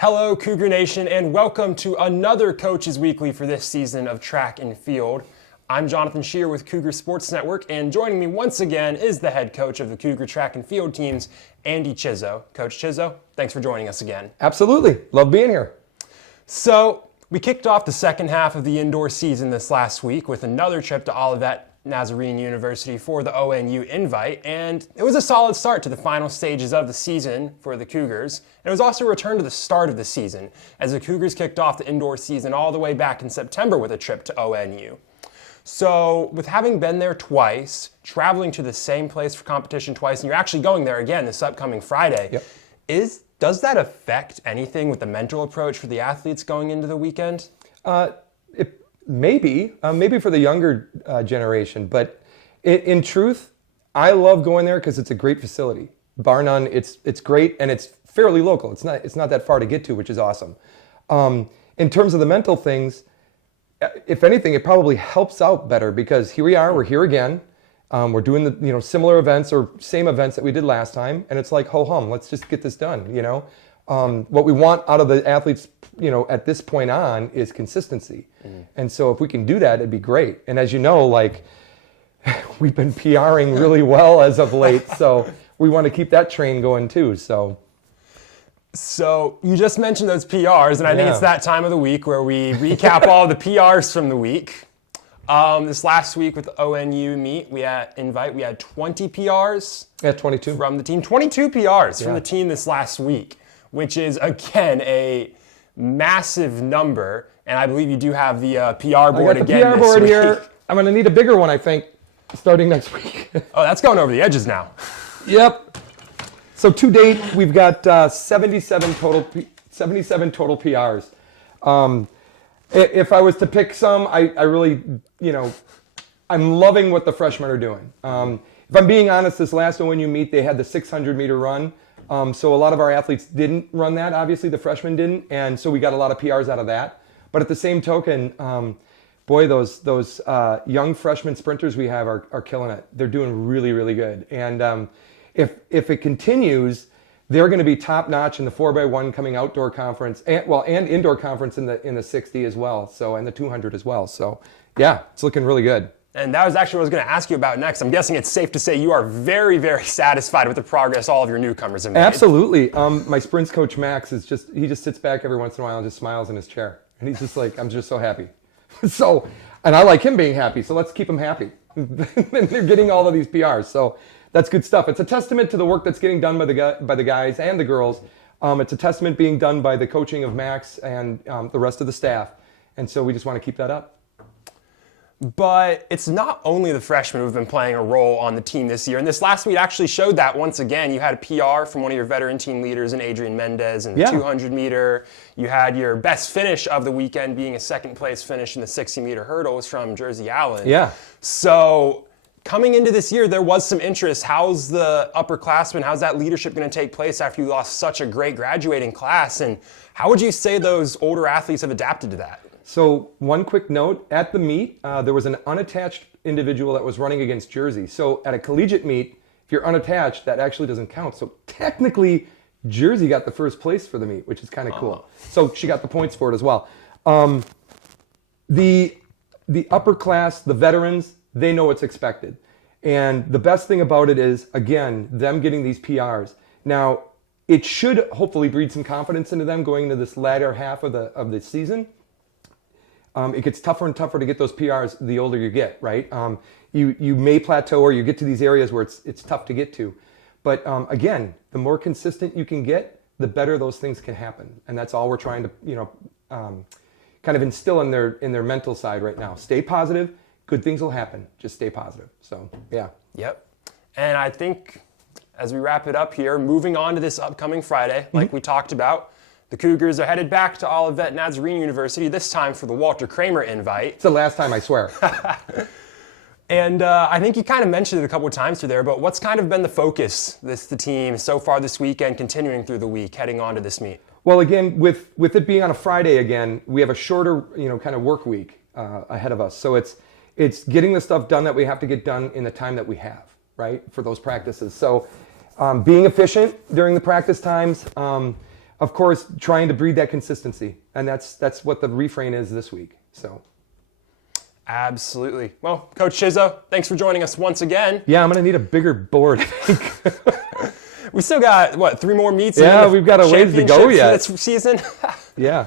Hello, Cougar Nation, and welcome to another Coaches Weekly for this season of Track and Field. I'm Jonathan Shear with Cougar Sports Network, and joining me once again is the head coach of the Cougar Track and Field teams, Andy Chizzo. Coach Chizzo, thanks for joining us again. Absolutely. Love being here. So, we kicked off the second half of the indoor season this last week with another trip to Olivet Nazarene University for the ONU invite, and it was a solid start to the final stages of the season for the Cougars. And it was also a return to the start of the season, as the Cougars kicked off the indoor season all the way back in September with a trip to ONU. So, with having been there twice, traveling to the same place for competition twice, and you're actually going there again this upcoming Friday, does that affect anything with the mental approach for the athletes going into the weekend? Maybe for the younger generation, but in truth, I love going there because it's a great facility. Bar none, it's great, and it's fairly local. It's not that far to get to, which is awesome. In terms of the mental things, if anything, it probably helps out better because here we are, we're here again. We're doing the similar events or same events that we did last time, and it's like ho hum, let's just get this done. What we want out of the athletes, at this point on is consistency. And so if we can do that, it'd be great. And as you know, we've been PRing really well as of late, so we want to keep that train going too. So you just mentioned those PRs, and I think it's that time of the week where we recap all the PRs from the week. This last week with the ONU meet, we had 20 PRs. Yeah, 22. From the team. 22 PRs from the team this last week, which is, again, a massive number. And I believe you do have the PR board again. I got the PR board here. I'm going to need a bigger one, I think, starting next week. Oh, that's going over the edges now. Yep. So to date, we've got 77 total PRs. If I was to pick some, I really, I'm loving what the freshmen are doing. If I'm being honest, this last ONU meet, they had the 600-meter run. So a lot of our athletes didn't run that. Obviously, the freshmen didn't, and so we got a lot of PRs out of that. But at the same token, boy, those young freshman sprinters we have are killing it. They're doing really, really good. And if it continues, they're going to be top notch in the 4x1 coming outdoor conference, and indoor conference in the 60 as well. So and the 200 as well. So yeah, it's looking really good. And that was actually what I was going to ask you about next. I'm guessing it's safe to say you are very, very satisfied with the progress all of your newcomers have made. Absolutely. My sprints coach Max he just sits back every once in a while and just smiles in his chair. And he's just like, I'm just so happy. And I like him being happy, so let's keep him happy. And they're getting all of these PRs, so that's good stuff. It's a testament to the work that's getting done by the guys and the girls. It's a testament being done by the coaching of Max and the rest of the staff. And so we just want to keep that up. But it's not only the freshmen who've been playing a role on the team this year. And this last week actually showed that once again. You had a PR from one of your veteran team leaders in Adrian Mendez in the 200-meter. You had your best finish of the weekend being a second-place finish in the 60-meter hurdles from Jersey Allen. Yeah. So coming into this year, there was some interest. How's the upperclassmen, how's that leadership going to take place after you lost such a great graduating class? And how would you say those older athletes have adapted to that? So one quick note, at the meet, there was an unattached individual that was running against Jersey. So at a collegiate meet, if you're unattached, that actually doesn't count. So technically, Jersey got the first place for the meet, which is kind of cool. So she got the points for it as well. The upper class, the veterans, they know what's expected. And the best thing about it is, again, them getting these PRs. Now, it should hopefully breed some confidence into them going into this latter half of the season. It gets tougher and tougher to get those PRs the older you get, right? You may plateau or you get to these areas where it's tough to get to. But again, the more consistent you can get, the better those things can happen. And that's all we're trying to, kind of instill in their mental side right now. Stay positive. Good things will happen. Just stay positive. So, yeah. Yep. And I think as we wrap it up here, moving on to this upcoming Friday, like we talked about, the Cougars are headed back to Olivet Nazarene University, this time for the Walter Kramer invite. It's the last time, I swear. And I think you kind of mentioned it a couple of times through there, but what's kind of been the focus, the team, so far this weekend, continuing through the week, heading on to this meet? Well, again, with it being on a Friday again, we have a shorter, kind of work week ahead of us. So it's getting the stuff done that we have to get done in the time that we have, right, for those practices. So being efficient during the practice times, of course, trying to breed that consistency. And that's what the refrain is this week. So. Absolutely. Well, Coach Chizzo, thanks for joining us once again. Yeah, I'm going to need a bigger board. We still got, what, 3 more meets? Yeah, we've got a ways to go yet. This season. Yeah.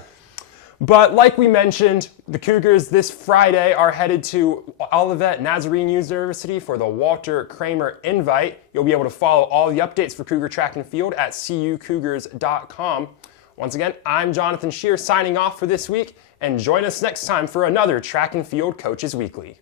But like we mentioned, the Cougars this Friday are headed to Olivet Nazarene University for the Walter Kramer Invite. You'll be able to follow all the updates for Cougar Track and Field at cucougars.com. Once again, I'm Jonathan Shear signing off for this week, and join us next time for another Track and Field Coaches Weekly.